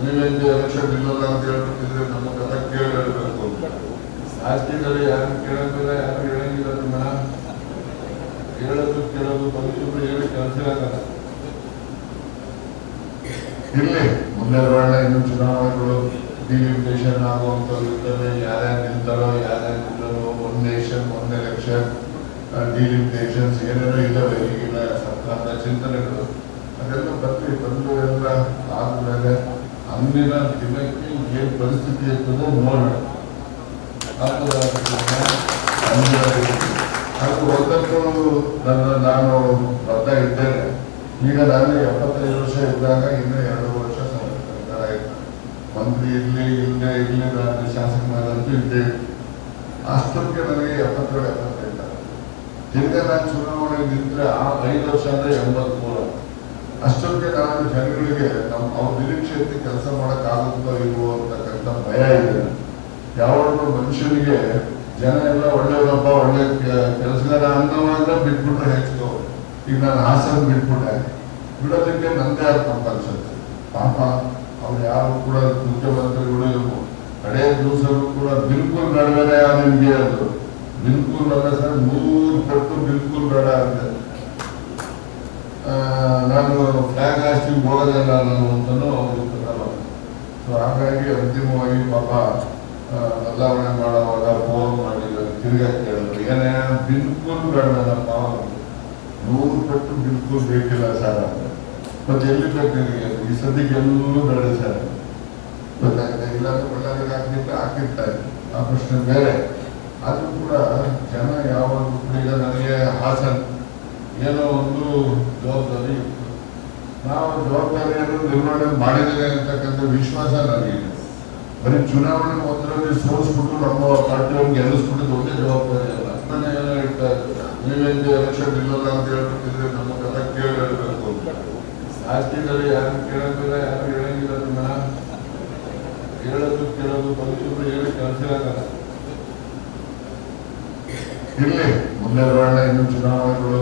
ನೀವೇನು ಎಲೆಕ್ಷನ್ ಇಲ್ಲಲ್ಲ ಅಂತ ಹೇಳ್ಬಿಟ್ಟಿದ್ರೆ ನಮ್ಮ ಕಥೆ ಕೇಳಬೇಕು ಅಂತ ರಾಜಕೀಯದಲ್ಲಿ ಯಾರು ಕೇಳೋದಿಲ್ಲ, ಯಾರು ಹೇಳಂಗಿಲ್ಲ. ನಿಮ್ಮನ್ನ ಕೇಳೋದು ಪರಿಶುಭ್ರ ಹೇಳಿ ಕೆಲಸ ಆಗಲ್ಲ. ಇಲ್ಲಿ ಮುಂದೆ ಬರೋಣ. ಇನ್ನು ಚುನಾವಣೆಗಳು ಡಿಲಿಮಿಟೇಷನ್ ಆಗುವಂಥದ್ದು ಇರ್ತವೆ. ಯಾರ್ಯಾರು ನಿಲ್ತಾರೋ ಯಾರ್ಯಾರು ನಿಲ್ಲರೋ, one nation one election, delimitations ಏನೇನೋ ಇದ್ದಾವೆ ಈಗಿನ ಸರ್ಕಾರದ ಚಿಂತನೆಗಳು. ಅದೆಲ್ಲ ಬಂದು ಎಲ್ಲ ಆದ್ಮೇಲೆ ಅಂದಿನ ದಿನಕ್ಕೆ ಏನು ಪರಿಸ್ಥಿತಿ ಇರ್ತದೆ ನೋಡೋಣ. ಅದು ಒಂದಕ್ಕೂ ನಾನು ಬರ್ತಾ ಇದ್ದೇನೆ. ಈಗ ನಾನು 75 ವರ್ಷ ಇದ್ದಾಗ ಇನ್ನೂ 2 ವರ್ಷ ಸರ್ಕಾರ ಮಂತ್ರಿ ಇರಲಿ ಇಲ್ಲದೆ ಇರಲಿ, ನಾನು ಶಾಸಕನಾದಂತೂ ಇದ್ದೇ. ಅಷ್ಟೊತ್ತಿಗೆ ನನಗೆ 77-75. ತಿರ್ಗಾ ನಾನು ಚುನಾವಣೆ ನಿಂತರೆ ಆ 5 ವರ್ಷ ಅಂದರೆ 83. ಅಷ್ಟೊತ್ತಿಗೆ ನಾನು ಜನಗಳಿಗೆ ಅವ್ರ ನಿರೀಕ್ಷೆಯಲ್ಲಿ ಕೆಲಸ ಮಾಡೋಕ್ಕಾಗುತ್ತೋ ಇಲ್ವೋ ಅಂತಕ್ಕಂಥ ಭಯ ಇದೆ. ಯಾವಾಗಲೂ ಮನುಷ್ಯನಿಗೆ ಜನ ಎಲ್ಲ ಒಳ್ಳೆಯವರಪ್ಪ, ಒಳ್ಳೆ ಕೆಲಸಗಾರ ಅನ್ನೋವಾಗ ಬಿಟ್ಬಿಟ್ರೆ ಹೆಚ್ಚು. ಈಗ ನಾನು ಹಾಸನ ಬಿಟ್ಬಿಟ್ಟೆ, ಬಿಡೋದಕ್ಕೆ ನಂದೇ ಆದ ಅನ್ಸುತ್ತೆ. ಪಾಪ ಅವ್ರು ಯಾರು ಕೂಡ ಮುಖ್ಯಮಂತ್ರಿಗಳು ಕಡೆಯ ದಿವಸಗಳು ಕೂಡ ಬಿಲ್ಕುಲ್ ಬೇಡವೇನೆ ನಿಮ್ಗೆ ಅದು ಬಿಲ್ಕುಲ್ ಅಲ್ಲ ಸರ್, 100 ಪಟ್ಟು ಬಿಲ್ಕುಲ್ ಬೇಡ ಅಂತೆ. ನಾನು ಫ್ಲಾಗ್ ಹಾಸ್ಟಿಂಗ್ ಹೋಗೋದಿಲ್ಲ ನಾನು ಅಂತಲೂ ಅವ್ರಿಗೆ ಗೊತ್ತಲ್ಲ. ಸೊ ಹಾಗಾಗಿ ಅಂತಿಮವಾಗಿ ಪಾಪ ಬದಲಾವಣೆ ಮಾಡೋವಾಗ ಫೋನ್ ಮಾಡಿ ತಿರ್ಗಾ ಕೇಳಿದ್ರು, ಏನೇ ಬಿಲ್ಕುಲ್ ಬೇಡಪ್ಪ, 100 ಪಟ್ಟು ಬಿಲ್ಕುಲ್ ಬೇಕಿಲ್ಲ ಸರ್. ಮತ್ತೆ ಎಲ್ಲಿ ಬೇಕು ನಿನಗೆ ಈ ಸದ್ಯಕ್ಕೆ ಎಲ್ಲೂ ಬೇಡ ಸರ್. ಗೊತ್ತಾಗಿದೆ. ಇಲ್ಲಾಂದ್ರೆ ಒಳ್ಳೆದಾಗ ಹಾಕಿರ್ತಾರೆ, ಆ ಪ್ರಶ್ನೆ ಬೇರೆ. ಅದು ಕೂಡ ಜನ ಯಾವಾಗಲೂ ಕೂಡ ಈಗ ನನಗೆ ಹಾಸನ ಏನೋ ಒಂದು ಜವಾಬ್ದಾರಿ ಇತ್ತು. ನಾವು ಜವಾಬ್ದಾರಿಯನ್ನು ನಿರ್ವಹಣೆ ಮಾಡಿದ್ದೇವೆ ಅಂತಕ್ಕಂಥ ವಿಶ್ವಾಸ ನನಗಿದೆ. ಬರೀ ಚುನಾವಣೆ ಒಂದರಲ್ಲಿ ಸೋಲಿಸ್ಬಿಟ್ಟು ನಮ್ಮ ಪಾರ್ಟಿಯವ್ರಿಗೆ ಗೆಲ್ಲಿಸ್ಬಿಟ್ಟು ಒಂದೇ ಜವಾಬ್ದಾರಿ ಅಲ್ಲ. ಏನೋ ಹೇಳ್ತಾರೆ, ನೀವೇನು ಎಲೆಕ್ಷನ್ ಇಲ್ಲಲ್ಲ ಅಂತ ಹೇಳ್ಬಿಟ್ಟಿದ್ರೆ ನಮ್ಮ ಕಥೆ ಕೇಳಬೇಕು ಅಂತ ರಾಜಕೀಯದಲ್ಲಿ ಯಾರು ಕೇಳೋದಿಲ್ಲ, ಯಾರು ಹೇಳಂಗಿಲ್ಲ. ನಿಮ್ಮನ್ನ ಕೇಳೋದು ಪರಿಶುಭ್ರ ಹೇಳಿ ಕೆಲಸ ಆಗಲ್ಲ. ಇಲ್ಲಿ ಮುಂದೆ ಬರೋಣ. ಇನ್ನು ಚುನಾವಣೆಗಳು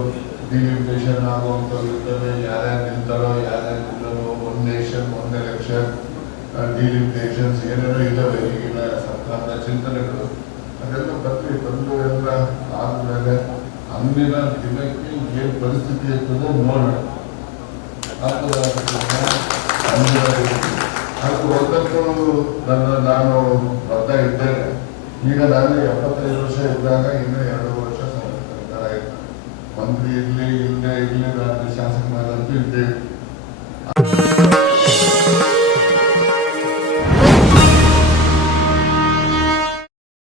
ಡಿಲಿಮಿಟೇಷನ್ ಆಗುವಂಥದ್ದು ಇರ್ತವೆ. ಯಾರ್ಯಾರು ನಿಲ್ತಾರೋ ಯಾರ್ಯಾರು ನಿಲ್ಲರೋ, one nation one election, delimitations ಏನೇನೋ ಇದ್ದಾವೆ ಈಗಿನ ಸರ್ಕಾರದ ಚಿಂತನೆಗಳು. ಅದೆಲ್ಲ ಬಂದು ಎಲ್ಲ ಆದ್ಮೇಲೆ ಅಂದಿನ ದಿನಕ್ಕೆ ಏನು ಪರಿಸ್ಥಿತಿ ಇರ್ತದೆ ನೋಡೋಣ. ಅದು ಒಂದಕ್ಕೂ ನಾನು ಬರ್ತಾ ಇದ್ದೇನೆ. ಈಗ ನಾನು 75 ವರ್ಷ ಇದ್ದಾಗ ಇನ್ನೂ 2 ವರ್ಷ ಸರ್ಕಾರ ಮಂತ್ರಿ ಇರಲಿ ಇಲ್ಲದೆ ಇರಲಿ,